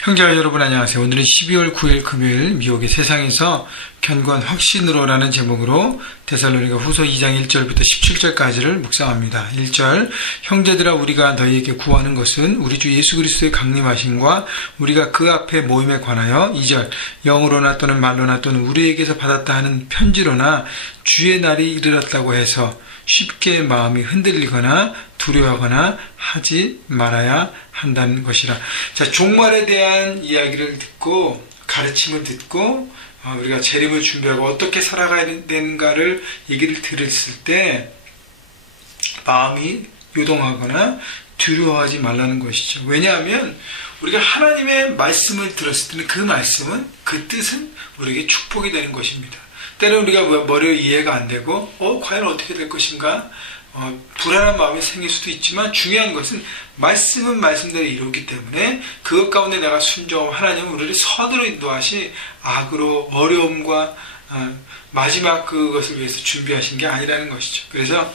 형제와 여러분 안녕하세요. 오늘은 12월 9일 금요일 미혹의 세상에서 견고한 확신으로라는 제목으로 데살로니가 후서 2장 1절부터 17절까지를 묵상합니다. 1절 형제들아 우리가 너희에게 구하는 것은 우리 주 예수 그리스도의 강림하심과 우리가 그 앞에 모임에 관하여 2절 영으로나 또는 말로나 또는 우리에게서 받았다 하는 편지로나 주의 날이 이르렀다고 해서 쉽게 마음이 흔들리거나 두려워하거나 하지 말아야 한다는 것이라. 자, 종말에 대한 이야기를 듣고 가르침을 듣고 우리가 재림을 준비하고 어떻게 살아가야 되는가를 얘기를 들었을 때 마음이 요동하거나 두려워하지 말라는 것이죠. 왜냐하면 우리가 하나님의 말씀을 들었을 때는 그 말씀은 그 뜻은 우리에게 축복이 되는 것입니다. 때로는 우리가 머리로 이해가 안 되고 과연 어떻게 될 것인가 불안한 마음이 생길 수도 있지만 중요한 것은 말씀은 말씀대로 이루기 때문에 그것 가운데 내가 순종하면 하나님은 우리를 선으로 인도하시 악으로 어려움과 마지막 그것을 위해서 준비하신 게 아니라는 것이죠. 그래서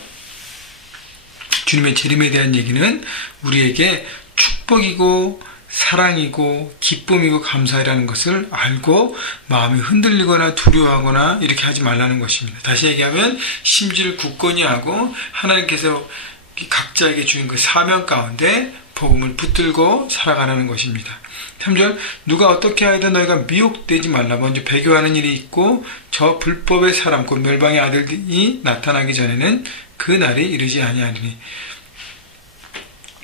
주님의 재림에 대한 얘기는 우리에게 축복이고 사랑이고 기쁨이고 감사이라는 것을 알고 마음이 흔들리거나 두려워하거나 이렇게 하지 말라는 것입니다. 다시 얘기하면 심지를 굳건히 하고 하나님께서 각자에게 주신 그 사명 가운데 복음을 붙들고 살아가라는 것입니다. 3절 누가 어떻게 하여도 너희가 미혹되지 말라. 먼저 배교하는 일이 있고 저 불법의 사람 곧 멸망의 아들이 나타나기 전에는 그 날이 이르지 아니하리니.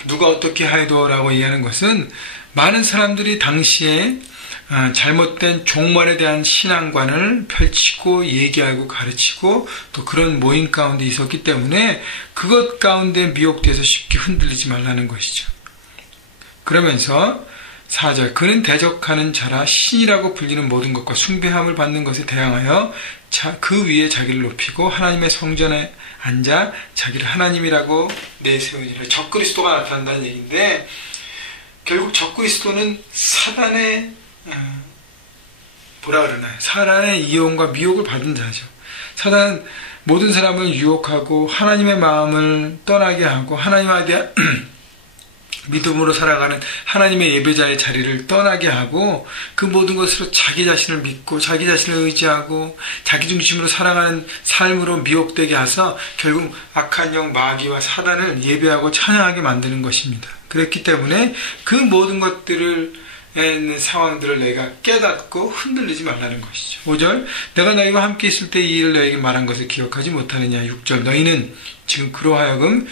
누가 어떻게 하여도 라고 얘기하는 것은 많은 사람들이 당시에 잘못된 종말에 대한 신앙관을 펼치고 얘기하고 가르치고 또 그런 모임 가운데 있었기 때문에 그것 가운데 미혹돼서 쉽게 흔들리지 말라는 것이죠. 그러면서 4절 그는 대적하는 자라 신이라고 불리는 모든 것과 숭배함을 받는 것에 대항하여 그 위에 자기를 높이고 하나님의 성전에 앉아 자기를 하나님이라고 내세우니라. 적그리스도가 나타난다는 얘기인데 결국 적그리스도는 사단의 사단의 이용과 미혹을 받은 자죠. 사단은 모든 사람을 유혹하고 하나님의 마음을 떠나게 하고 하나님에 대한 믿음으로 살아가는 하나님의 예배자의 자리를 떠나게 하고 그 모든 것으로 자기 자신을 믿고 자기 자신을 의지하고 자기 중심으로 살아가는 삶으로 미혹되게 해서 결국 악한 영 마귀와 사단을 예배하고 찬양하게 만드는 것입니다. 그렇기 때문에 그 모든 것들을 있는 상황들을 내가 깨닫고 흔들리지 말라는 것이죠. 5절 내가 너희와 함께 있을 때 이 일을 너희에게 말한 것을 기억하지 못하느냐. 6절 너희는 지금 그로 하여금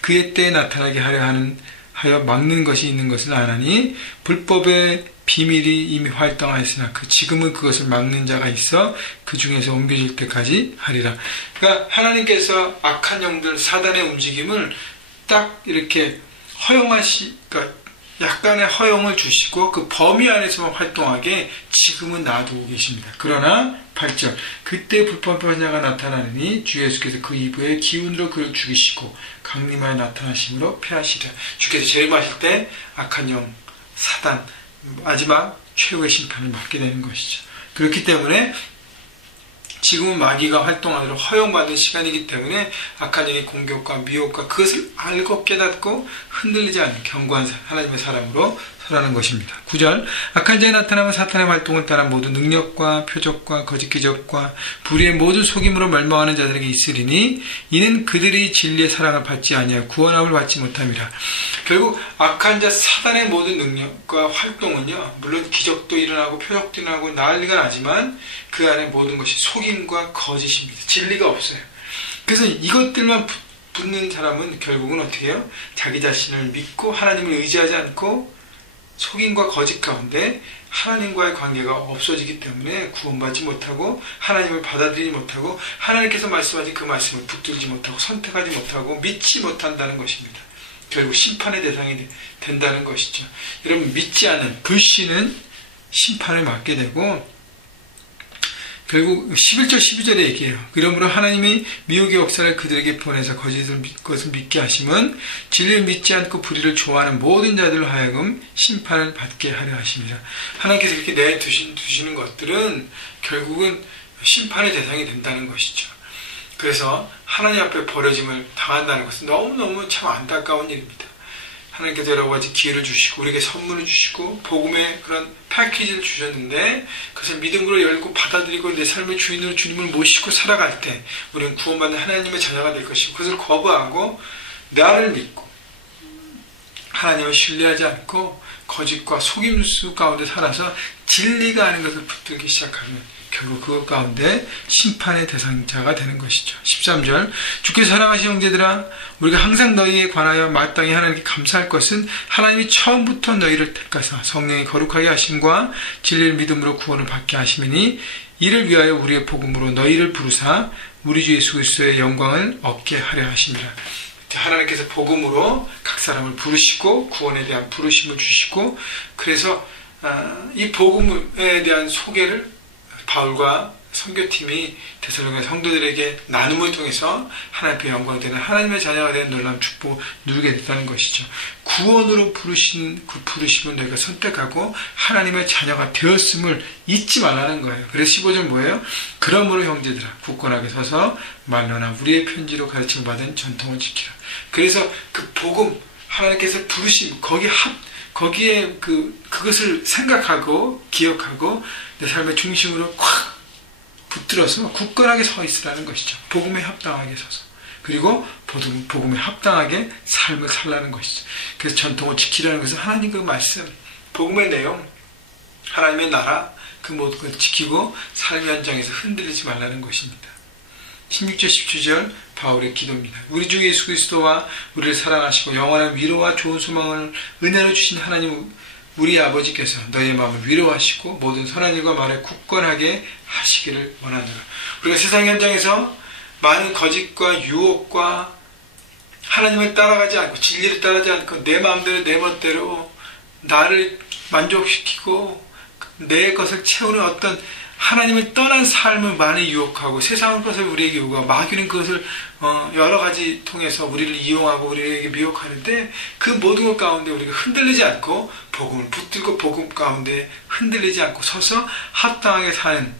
그의 때에 나타나게 하여 막는 것이 있는 것을 아나니 불법의 비밀이 이미 활동하였으나 지금은 그것을 막는 자가 있어 그 중에서 옮겨질 때까지 하리라. 그러니까 하나님께서 악한 영들 사단의 움직임을 딱 이렇게 그러니까 약간의 허용을 주시고 그 범위 안에서만 활동하게 지금은 놔두고 계십니다. 그러나 8절 그때 불법한 자가 나타나느니 주 예수께서 그 이브의 기운으로 그를 죽이시고 강림하여 나타나심으로 패하시리라. 주께서 재림하실 때 악한 영 사단 마지막 최후의 심판을 받게 되는 것이죠. 그렇기 때문에 지금은 마귀가 활동하도록 허용받은 시간이기 때문에 악한 영의 공격과 미혹과 그것을 알고 깨닫고 흔들리지 않는 견고한 하나님의 사람으로 살아가는 것입니다. 9절 악한 자에 나타나면 사탄의 활동을 따라 모든 능력과 표적과 거짓 기적과 불의의 모든 속임으로 멸망하는 자들에게 있으리니 이는 그들이 진리의 사랑을 받지 아니하여 구원함을 받지 못함이라. 결국 악한 자 사단의 모든 능력과 활동은요 물론 기적도 일어나고 표적도 일어나고 난리가 나지만 그 안에 모든 것이 속임과 거짓입니다. 진리가 없어요. 그래서 이것들만 붙는 사람은 결국은 어떻게 해요? 자기 자신을 믿고 하나님을 의지하지 않고 속임과 거짓 가운데 하나님과의 관계가 없어지기 때문에 구원받지 못하고 하나님을 받아들이지 못하고 하나님께서 말씀하신 그 말씀을 붙들지 못하고 선택하지 못하고 믿지 못한다는 것입니다. 결국 심판의 대상이 된다는 것이죠. 여러분 믿지 않은 불신은 심판을 받게 되고 결국 11절 12절에 얘기해요. 그러므로 하나님이 미혹의 역사를 그들에게 보내서 것을 믿게 하심은 진리를 믿지 않고 불의를 좋아하는 모든 자들로 하여금 심판을 받게 하려 하십니다. 하나님께서 이렇게 내두시는 것들은 결국은 심판의 대상이 된다는 것이죠. 그래서 하나님 앞에 버려짐을 당한다는 것은 너무너무 참 안타까운 일입니다. 하나님께서 여러 가지 기회를 주시고 우리에게 선물을 주시고 복음의 그런 패키지를 주셨는데 그것을 믿음으로 열고 받아들이고 내 삶의 주인으로 주님을 모시고 살아갈 때 우리는 구원받는 하나님의 자녀가 될 것이고 그것을 거부하고 나를 믿고 하나님을 신뢰하지 않고 거짓과 속임수 가운데 살아서 진리가 아닌 것을 붙들기 시작하면 결국 그것 가운데 심판의 대상자가 되는 것이죠. 13절 주께서 사랑하신 형제들아 우리가 항상 너희에 관하여 마땅히 하나님께 감사할 것은 하나님이 처음부터 너희를 택하사 성령이 거룩하게 하심과 진리를 믿음으로 구원을 받게 하심이니 이를 위하여 우리의 복음으로 너희를 부르사 우리 주 예수 그리스도의 영광을 얻게 하려 하심이라. 하나님께서 복음으로 각 사람을 부르시고 구원에 대한 부르심을 주시고 그래서 이 복음에 대한 소개를 바울과 선교팀이 데살로니가 성도들에게 나눔을 통해서 하나님의 영광 되는 하나님의 자녀가 되는 놀라운 축복을 누리게 됐다는 것이죠. 구원으로 부르신 그 부르심을 너희가 선택하고 하나님의 자녀가 되었음을 잊지 말라는 거예요. 그래서 15절 뭐예요? 그러므로 형제들아 굳건하게 서서 말로나 우리의 편지로 가르침을 받은 전통을 지키라. 그래서 그 복음 하나님께서 부르심 거기에 그것을 생각하고 기억하고 내 삶의 중심으로 콱 붙들어서 굳건하게 서 있으라는 것이죠. 복음에 합당하게 서서. 그리고 복음에 합당하게 삶을 살라는 것이죠. 그래서 전통을 지키라는 것은 하나님 그 말씀, 복음의 내용, 하나님의 나라 그 모든 것을 지키고 삶의 현장에서 흔들리지 말라는 것입니다. 16절 17절 바울의 기도입니다. 우리 주 예수 그리스도와 우리를 사랑하시고 영원한 위로와 좋은 소망을 은혜로 주신 하나님 우리 아버지께서 너희의 마음을 위로하시고 모든 선한 일과 말에 굳건하게 하시기를 원하노라. 우리가 세상 현장에서 많은 거짓과 유혹과 하나님을 따라가지 않고 진리를 따르지 않고 내 마음대로 내 멋대로 나를 만족시키고 내 것을 채우는 어떤 하나님을 떠난 삶을 많이 유혹하고 세상의 것을 우리에게 요구하고 마귀는 그것을 여러 가지 통해서 우리를 이용하고 우리에게 미혹하는데 그 모든 것 가운데 우리가 흔들리지 않고 복음을 붙들고 복음 가운데 흔들리지 않고 서서 합당하게 사는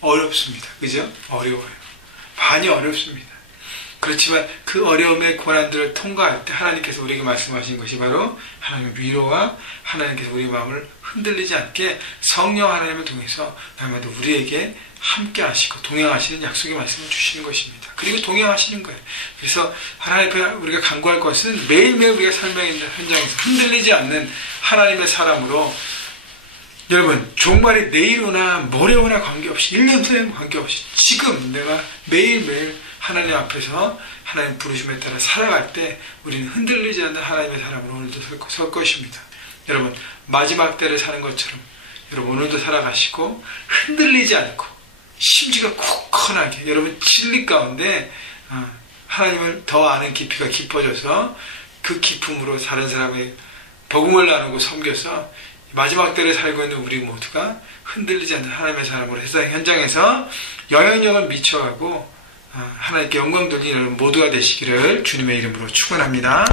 어렵습니다. 그죠? 어려워요. 많이 어렵습니다. 그렇지만 그 어려움의 고난들을 통과할 때 하나님께서 우리에게 말씀하신 것이 바로 하나님의 위로와 하나님께서 우리 마음을 흔들리지 않게 성령 하나님을 통해서 날마다 우리에게 함께 하시고 동행하시는 약속의 말씀을 주시는 것입니다. 그리고 동행하시는 거예요. 그래서 하나님 앞에 우리가 간구할 것은 매일매일 우리가 삶의 현장에서 흔들리지 않는 하나님의 사람으로 여러분 종말이 내일 오나 모레 오나 관계없이 1년 후에 관계없이 지금 내가 매일매일 하나님 앞에서 하나님 부르심에 따라 살아갈 때 우리는 흔들리지 않는 하나님의 사람으로 오늘도 설 것입니다. 여러분 마지막 때를 사는 것처럼 여러분 오늘도 살아가시고 흔들리지 않고 심지가 굳건하게 여러분 진리 가운데 하나님을 더 아는 깊이가 깊어져서 그 기쁨으로 다른 사람의 복음을 나누고 섬겨서 마지막 때를 살고 있는 우리 모두가 흔들리지 않는 하나님의 사람으로 세상 현장에서 영향력을 미쳐가고 하나님께 영광 돌리는 모두가 되시기를 주님의 이름으로 축원합니다.